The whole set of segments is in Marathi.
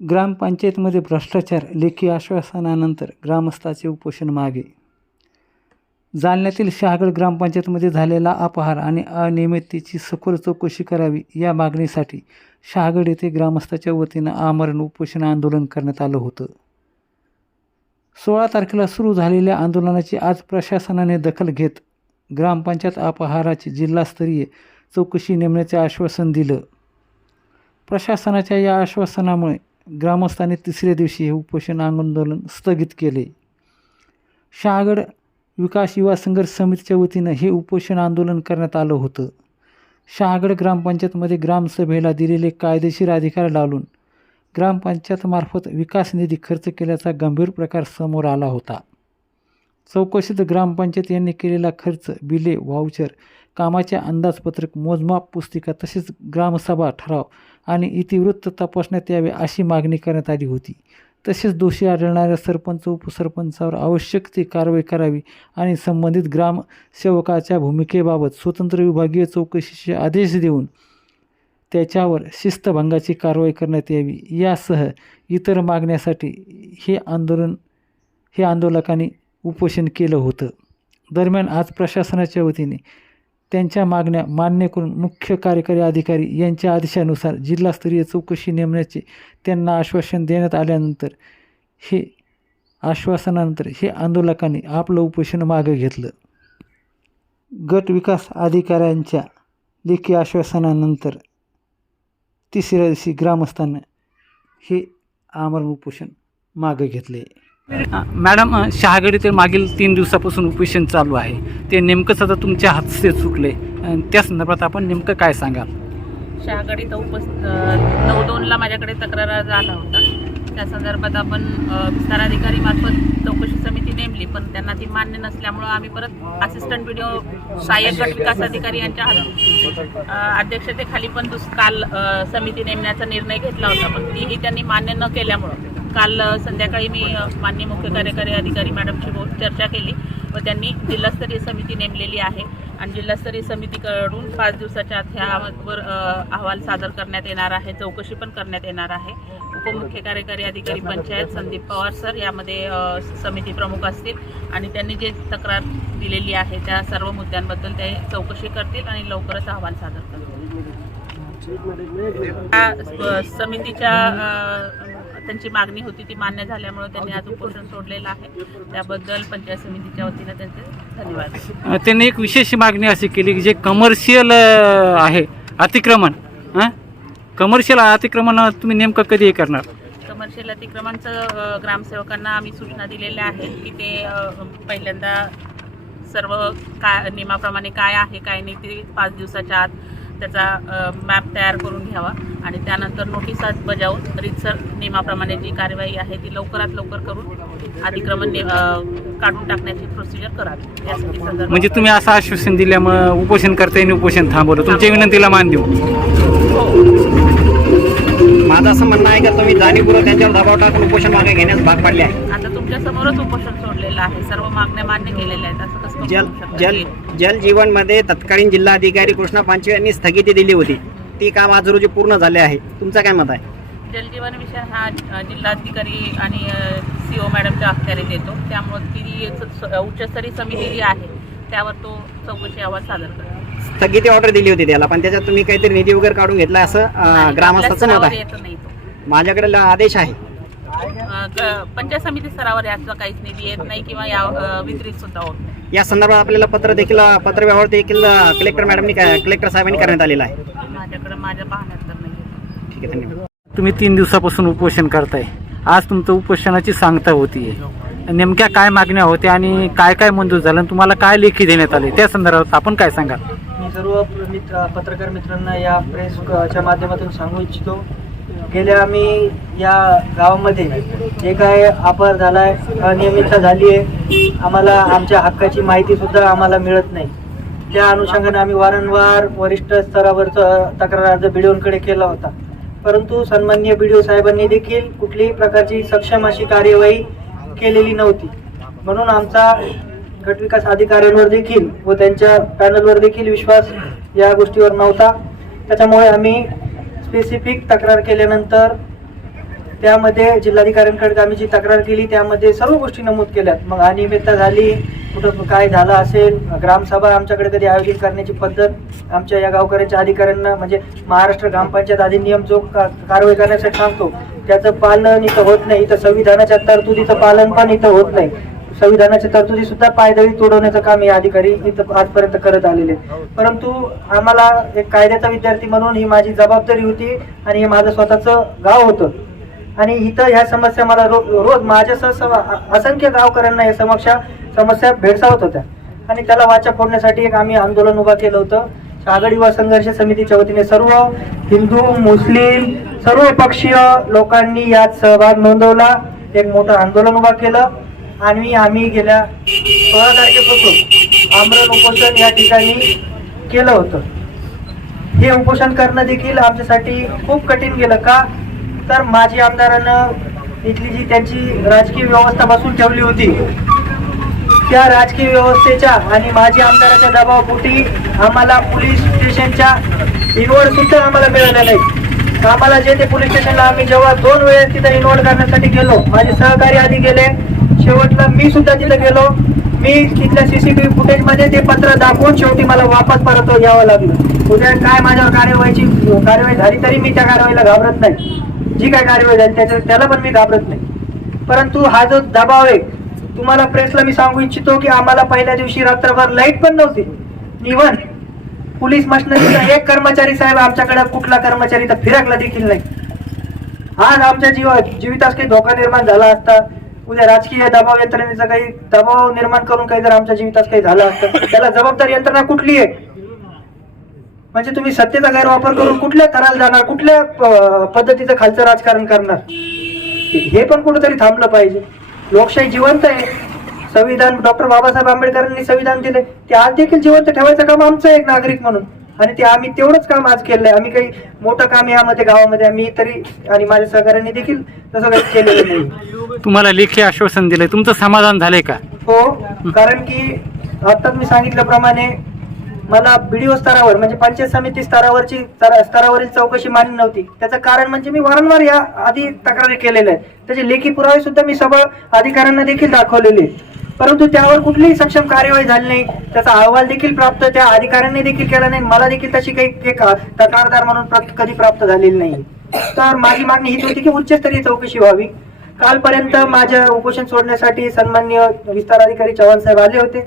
ग्रामपंचायतीमध्ये भ्रष्टाचार, लेखी आश्वासनानंतर ग्रामस्थाचे उपोषण मागे. जालन्यातील शहागड ग्रामपंचायतीमध्ये झालेला अपहार आणि अनियमिततेची सखोल चौकशी करावी या मागणीसाठी शहागड येथे ग्रामस्थाच्या वतीनं आमरण उपोषण आंदोलन करण्यात आलं होतं. 16 तारखेला सुरू झालेल्या आंदोलनाची आज प्रशासनाने दखल घेत ग्रामपंचायत अपहाराची जिल्हास्तरीय चौकशी नेमण्याचे आश्वासन दिलं. प्रशासनाच्या या आश्वासनामुळे ग्रामस्थांनी तिसऱ्या दिवशी हे उपोषण आंदोलन स्थगित केले. शहागड विकास युवा संघर्ष समितीच्या वतीनं हे उपोषण आंदोलन करण्यात आलं होतं. शहागड ग्रामपंचायतमध्ये ग्रामसभेला दिलेले कायदेशीर अधिकार डावलून ग्रामपंचायतमार्फत विकास निधी खर्च केल्याचा गंभीर प्रकार समोर आला होता. चौकशीत ग्रामपंचायत यांनी केलेला खर्च, बिले, व्हाउचर, कामाचे अंदाजपत्रक, मोजमाप पुस्तिका तसेच ग्रामसभा ठराव आणि इतिवृत्त तपासण्यात यावे अशी मागणी करण्यात आली होती. तसेच दोषी आढळणाऱ्या सरपंच, उपसरपंचावर आवश्यक ती कारवाई करावी आणि संबंधित ग्रामसेवकाच्या भूमिकेबाबत स्वतंत्र विभागीय चौकशीचे आदेश देऊन त्याच्यावर शिस्तभंगाची कारवाई करण्यात यावी यासह इतर मागण्यासाठी हे आंदोलकांनी उपोषण केलं होतं. दरम्यान आज प्रशासनाच्या वतीने त्यांच्या मागण्या मान्य करून मुख्य कार्यकारी अधिकारी यांच्या आदेशानुसार जिल्हास्तरीय चौकशी नेमण्याचे त्यांना आश्वासन देण्यात आल्यानंतर हे आंदोलकांनी आपलं उपोषण मागे घेतलं. गट विकास अधिकाऱ्यांच्या लेखी आश्वासनानंतर तिसऱ्या दिवशी ग्रामस्थांनी हे आमरण उपोषण मागे घेतले. मॅडम, शहागड येथे मागील 3 दिवसापासून उपोषण चालू आहे. ते नेमकंच आता तुमच्या हातचे चुकले, त्या संदर्भात आपण नेमकं काय सांगाल? शहागड इथं 9/2ला माझ्याकडे तक्रार आला होता. त्या संदर्भात आपण विस्तार अधिकारी मार्फत चौकशी समिती नेमली, पण त्यांना ती मान्य नसल्यामुळं आम्ही परत असिस्टंट व्हिडिओ सहाय्यक गट विकास अधिकारी यांच्या अध्यक्षतेखाली पण काल समिती नेमण्याचा निर्णय घेतला होता, पण तीही त्यांनी मान्य न केल्यामुळं काल संध्याकाळी मी माननीय मुख्य कार्यकारी अधिकारी मॅडमशी चर्चा केली व त्यांनी जिल्हास्तरीय समिती नेमलेली आहे आणि जिल्हास्तरीय समितीकडून 5 दिवसाच्या आत ह्यावर अहवाल सादर करण्यात येणार आहे. चौकशी पण करण्यात येणार आहे. उपमुख्य कार्यकारी अधिकारी पंचायत संदीप पवार सर यामध्ये समिती प्रमुख असतील आणि त्यांनी जे तक्रार दिलेली आहे त्या सर्व मुद्द्यांबद्दल ते चौकशी करतील आणि लवकरच अहवाल सादर करतील. समितीच्या त्यांची मागणी होती ती मान्य झाल्यामुळे त्यांनी आज उपोषण सोडलेलं आहे. त्याबद्दल पंचायत समितीच्या वतीने त्यांचे धन्यवाद. त्यांनी एक विशेष मागणी अशी केली की जे कमर्शियल आहे अतिक्रमण, कमर्शियल अतिक्रमण तुम्ही नेमकं कधी करणार? कमर्शियल अतिक्रमणचं ग्रामसेवकांना आम्ही सूचना दिलेल्या आहेत की ते पहिल्यांदा सर्व नियमाप्रमाणे काय आहे काय नाही ते 5 दिवसाच्या आत त्याचा मॅप तयार करून घ्यावा आणि त्यानंतर नोटिसा बजावून रीतसर नियमाप्रमाणे जी कार्यवाही आहे ती लवकरात लवकर करून अतिक्रमण काढून टाकण्याची प्रोसिजर करावी यासाठी. म्हणजे तुम्ही असं आश्वासन दिल्यामुळे उपोषण करता येईल, उपोषण थांबवलं, तुमच्या विनंतीला मान देऊ. माझं असं म्हणणं आहे का तुम्ही जाणीवपूर्वक त्यांच्यावर दबाव टाकून उपोषण मागे घेण्यास भाग पाडले आहे? आता तुमच्या समोरच उपोषण सोडलेलं आहे, सर्व मागण्या मान्य केलेल्या आहेत. असं कसं जल जीवन मध्ये तत्कालीन जिल्हाधिकारी कृष्णा पांचवे यांनी स्थगिती दिली होती, ती काम आज रोजी पूर्ण झाले आहे. तुमचं काय मत आहे? जलजीवन विषय हा जिल्हाधिकारी आणि CO मॅडमच्या अखत्यारीत येतो, त्यामुळे ती उच्चस्तरीय समिती जी आहे त्यावर तो चौकशी अहवाल सादर करतो. स्थगिती ऑर्डर दिली होती त्याला, पण त्याच्यात तुम्ही काहीतरी निधी वगैरे काढून घेतला असं ग्रामस्थाचं मत आहे. माझ्याकडे आदेश आहे. पंचायत समिती स्तरावर याचा काहीच निधी येत नाही किंवा या वितरित सुद्धा होत नाही. या संदर्भात आपल्याला पत्रव्यवहार देखील कलेक्टर साहेबांनी करण्यात आलेला आहे. माझ्या पाहण्यात तर नाही. ठीक आहे, धन्यवाद. तुम्ही 3 दिवसापासून उपोषण करताय. आज तुमचं उपोषणाची सांगता होतीये. नेमक्या काय मागण्या होत्या आणि काय काय मंजूर झालं, तुम्हाला काय लेखी देण्यात आले त्या संदर्भात आपण काय सांगाल? मी सर्व पत्रकार मित्रांना या प्रेसच्या माध्यमातून सांगू इच्छितो, गेल्या आम्ही या गावामध्ये जे काय अपहार झाला आहे, अनियमितता झाली आहे, आम्हाला आमच्या हक्काची माहितीसुद्धा आम्हाला मिळत नाही. त्या अनुषंगाने आम्ही वारंवार वरिष्ठ स्तरावरचा तक्रार अर्ज BDOंकडे केला होता, परंतु सन्माननीय BDO साहेबांनी देखील कुठलीही प्रकारची सक्षम अशी कार्यवाही केलेली नव्हती. म्हणून आमचा गटविकास अधिकाऱ्यांवर देखील व त्यांच्या पॅनलवर देखील विश्वास या गोष्टीवर नव्हता. त्याच्यामुळे आम्ही स्पेसिफिक तक्रार केल्यानंतर त्यामध्ये जिल्हाधिकाऱ्यांकडे आम्ही जी तक्रार केली त्यामध्ये सर्व गोष्टी नमूद केल्यात. मग अनियमितता झाली, कुठं काय झालं असेल, ग्रामसभा आमच्याकडे कधी आयोजित करण्याची पद्धत आमच्या या गावकऱ्यांच्या अधिकाऱ्यांना म्हणजे महाराष्ट्र ग्रामपंचायत अधिनियम जो कारवाई करण्यासाठी सांगतो त्याचं पालन इथं होत नाही. इथं संविधानाच्या तरतुदीचं पालन पण इथं होत नाही. संविधानाच्या तरतुदी सुद्धा पायदळी तोडवण्याचं काम हे अधिकारी इथं आजपर्यंत करत आलेले. परंतु आम्हाला एक कायद्याचा विद्यार्थी म्हणून ही माझी जबाबदारी होती आणि हे माझं स्वतःचं गाव होतं आणि इथं ह्या समस्या मला रोज माझ्यासह असंख्य गावकऱ्यांना या समस्या भेडसावत होत्या आणि त्याला वाचा फोडण्यासाठी एक आम्ही आंदोलन उभा केलं होतं. शहागड युवा संघर्ष समितीच्या वतीने सर्व हिंदू मुस्लिम सर्व पक्षीय लोकांनी यात सहभाग नोंदवला. एक मोठं आंदोलन उभा केलं आणि आम्ही गेल्या 16 तारखेपासून आमरण उपोषण या ठिकाणी केलं होतं. हे उपोषण करणं देखील आमच्यासाठी खूप कठीण गेलं. का तर माजी आमदारानं इथली जी त्यांची राजकीय व्यवस्था बसून ठेवली होती त्या राजकीय व्यवस्थेच्या आणि माजी आमदाराच्या दबावापोटी आम्हाला पोलीस स्टेशनच्या इन्व्हॉल्व सुद्धा आम्हाला मिळालं नाही. आम्हाला जे ते पोलीस स्टेशनला आम्ही जेव्हा 2 वेळेस तिथं इन्व्हॉल्व करण्यासाठी गेलो, माझे सहकारी आधी गेले, शेवटला मी सुद्धा तिथं गेलो. मी तिथल्या CCTV फुटेजमध्ये ते पत्र दाखवून शेवटी मला वापस परत यावं लागलं. उद्या काय माझ्यावर कारवाई झाली तरी मी त्या कारवाईला घाबरत नाही. जी काय कारवाई झाली त्याला पण मी घाबरत नाही. परंतु हा जो दबाव आहे तुम्हाला प्रेसला मी सांगू इच्छितो की आम्हाला पहिल्या दिवशी रात्रभर लाईट पण नव्हती. इव्हन पोलीस मशनरीचा एक कर्मचारी साहेब आमच्याकडे कुठला कर्मचारी तर फिरकला देखील नाही. आज आमच्या जीवितास काही धोका निर्माण झाला असता, उद्या राजकीय दबाव यंत्रणेचा काही दबाव निर्माण करून काही जर आमच्या जीवितास काही झालं असतं त्याला जबाबदार यंत्रणा कुठली आहे? म्हणजे तुम्ही सत्तेचा गैरवापर करून कुठल्या थराला जाणार, कुठल्या पद्धतीचं खालचं राजकारण करणार? हे पण कुठेतरी थांबलं पाहिजे. लोकशाही जिवंत आहे. संविधान डॉक्टर बाबासाहेब आंबेडकरांनी संविधान दिले ते आज देखील जिवंत ठेवायचं काम आमचं एक नागरिक म्हणून आणि ते आम्ही तेवढंच काम आज केलंय. आम्ही काही मोठं काम यामध्ये गावामध्ये आम्ही तरी आणि माझ्या सहकार्याने देखील तसं काही केलेलं नाही. तुम्हाला लेखी आश्वासन दिलंय, तुमचं समाधान झालंय का? हो, कारण की आताच मी सांगितल्याप्रमाणे मला BDO स्तरावर म्हणजे पंचायत समिती स्तरावरील चौकशी मान्य नव्हती. त्याचं कारण म्हणजे मी वारंवार या आधी तक्रारी केलेल्या आहेत. त्याचे लेखी पुरावे सुद्धा मी सबळ अधिकाऱ्यांना देखील दाखवलेले, परंतु त्यावर कुठलीही सक्षम कार्यवाही झाली नाही. त्याचा अहवाल देखील प्राप्त त्या अधिकाऱ्यांनी देखील केला नाही. मला देखील तशी काही तक्रारदार म्हणून कधी प्राप्त झालेली नाही. तर माझी मागणी हीच होती की उच्चस्तरीय चौकशी व्हावी. कालपर्यंत माझ्या उपोषण सोडण्यासाठी सन्माननीय विस्तार अधिकारी चव्हाण साहेब आले होते,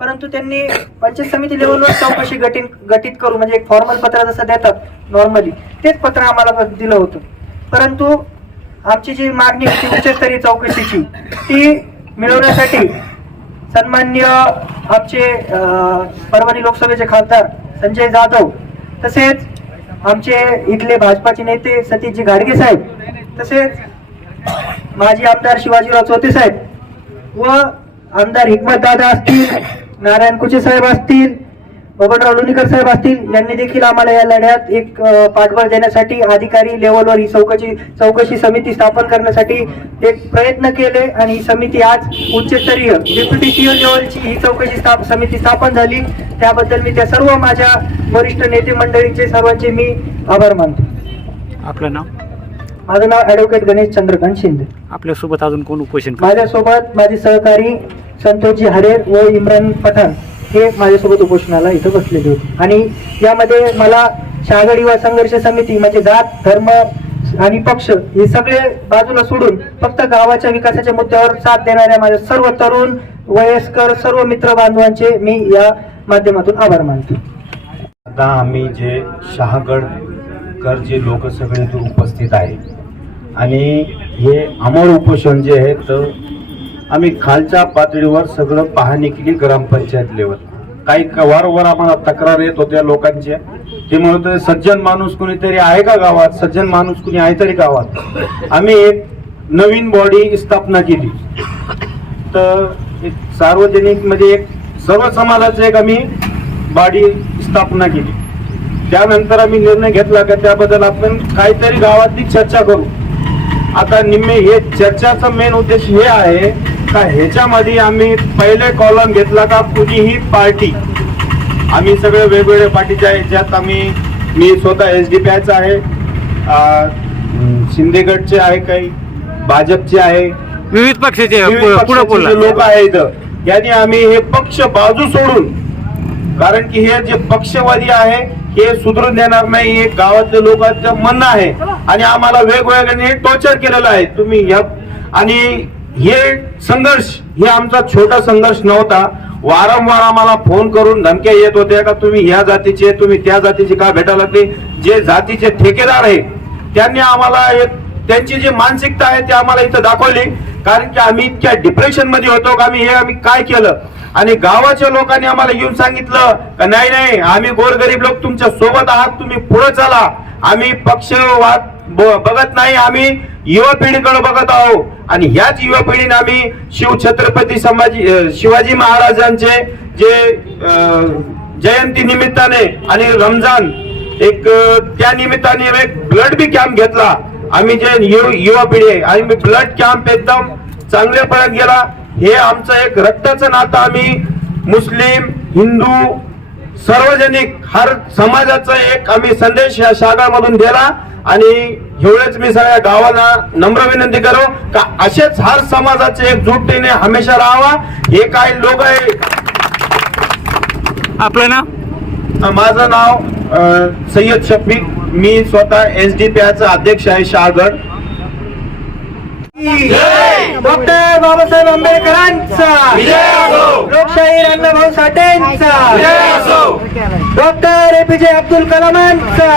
परंतु त्यांनी पंचायत समिती लेवलवर चौकशी गठीत करू म्हणजे एक फॉर्मल पत्र जसं देतात नॉर्मली तेच पत्र आम्हाला दिलं होतं. परंतु आमची जी मागणी होती उच्चस्तरीय चौकशीची ती मिळवण्यासाठी सन्माननीय आमचे परभणी लोकसभेचे खासदार संजय जाधव तसेच आमचे इथले भाजपाचे नेते सतीशजी घाडगे साहेब तसेच माजी आमदार शिवाजीराव चौथे साहेब व आमदार हिकमत दादा असतील, नारायण कुचे साहेब असतील, बबनराव लोणीकर साहेब असतील यांनी देखील आम्हाला या लढ्यात एक पाठबळ देण्यासाठी अधिकारी लेवलवर ही चौकशी समिती स्थापन करण्यासाठी एक प्रयत्न केले आणि ही समिती आज उच्चस्तरीय डेप्युटी CEO लेवलची ही चौकशी समिती स्थापन झाली. त्याबद्दल मी त्या सर्व माझ्या वरिष्ठ नेते मंडळींचे सर्वांचे मी आभार मानतो. आपलं नाव? माझं नाव ॲडव्होकेट गणेश चंद्रकांत शिंदे. आपल्यासोबत अजून कोण उपोषण? माझ्यासोबत माझे सहकारी संतोषजी हरेर व इम्रान पठाण हे माझ्यासोबत उपोषणाला इथं बसलेले होते आणि यामध्ये मला शहागड युवा संघर्ष समिती म्हणजे जात धर्म आणि पक्ष हे सगळे बाजूला सोडून फक्त गावाच्या विकासाच्या मुद्द्यावर साथ देणाऱ्या माझ्या सर्व तरुण वयस्कर सर्व मित्र बांधवांचे मी या माध्यमातून आभार मानतो. आता आम्ही जे शहागडकर जे लोक सगळे इथून उपस्थित आहे आणि हे अमर उपोषण जे आहे तर आम्ही खालच्या पातळीवर सगळं पाहणी केली. ग्रामपंचायत लेवल काही वारंवार आम्हाला तक्रार येत होत्या लोकांच्या. ते म्हणत होते सज्जन माणूस कुणीतरी आहे का गावात, सज्जन माणूस कुणी आहे तरी गावात. आम्ही एक नवीन बॉडी स्थापना केली तर एक सार्वजनिक मध्ये एक सर्व समाजाचं एक आम्ही बॉडी स्थापना केली. त्यानंतर आम्ही निर्णय घेतला की त्याबद्दल आपण काहीतरी गावातली चर्चा करू. आता निम्मे हे चर्चाचा मेन उद्देश हे आहे का ह्याच्यामध्ये आम्ही पहिले कॉलम घेतला का कुणीही पार्टी आम्ही सगळे वेगवेगळ्या पार्टीच्या ह्याच्यात मी स्वतः SDPIचा आहे, शिंदेगडचे आहे काही भाजपचे आहे, विविध पक्षाचे लोक आहेत. यांनी आम्ही हे पक्ष बाजू सोडून, कारण की हे जे पक्षवादी आहे हे सुधरून देणार नाही, हे गावातल्या लोकांचं म्हणणं आहे आणि आम्हाला वेगवेगळ्याने टॉर्चर केलेलं आहे तुम्ही या. आणि हे संघर्ष हे आमचा छोटा संघर्ष नव्हता. वारंवार आम्हाला फोन करून धमक्या येत होत्या का तुम्ही ह्या जातीचे, तुम्ही त्या जातीचे का भेटायला लागले. जे जातीचे ठेकेदार आहेत त्यांनी आम्हाला त्यांची जी मानसिकता आहे ती आम्हाला इथं दाखवली, कारण की आम्ही इतक्या डिप्रेशन मध्ये होतो का आम्ही काय केलं. आणि गावाच्या लोकांनी आम्हाला येऊन सांगितलं का नाही नाही, आम्ही गोरगरीब लोक तुमच्या सोबत आहात, तुम्ही पुढे चला, आम्ही पक्षवाद बघत नाही, आम्ही युवा पिढीकडे बघत आहोत. आणि ह्याच युवा पिढीने आम्ही शिवछत्रपती शिवाजी महाराजांचे जे जयंती निमित्ताने आणि रमजान त्या निमित्ताने एक ब्लड बी कॅम्प घेतला. आम्ही जे युवा पिढी आहे आणि ब्लड कॅम्प एकदम चांगल्यापर्यंत गेला. हे आमचं एक रक्ताचं नातं, आम्ही मुस्लिम हिंदू सार्वजनिक हर समाजाचा एक आम्ही संदेश या शागामधून दिला. आणि एवढेच मी सगळ्या गावाला नम्र विनंती करो का असेच हर समाजाचे एकजुटीने हमेशा राहावा. हे काही लोक आहे. आपलं नाव? माझं नाव सय्यद शफीक, मी स्वतः SDPI अध्यक्ष आहे शहागड. डॉक्टर बाबासाहेब आंबेडकरांचा, लोकशाही अण्णाभाऊ साठेंचा, डॉक्टर APJ अब्दुल कलामांचा.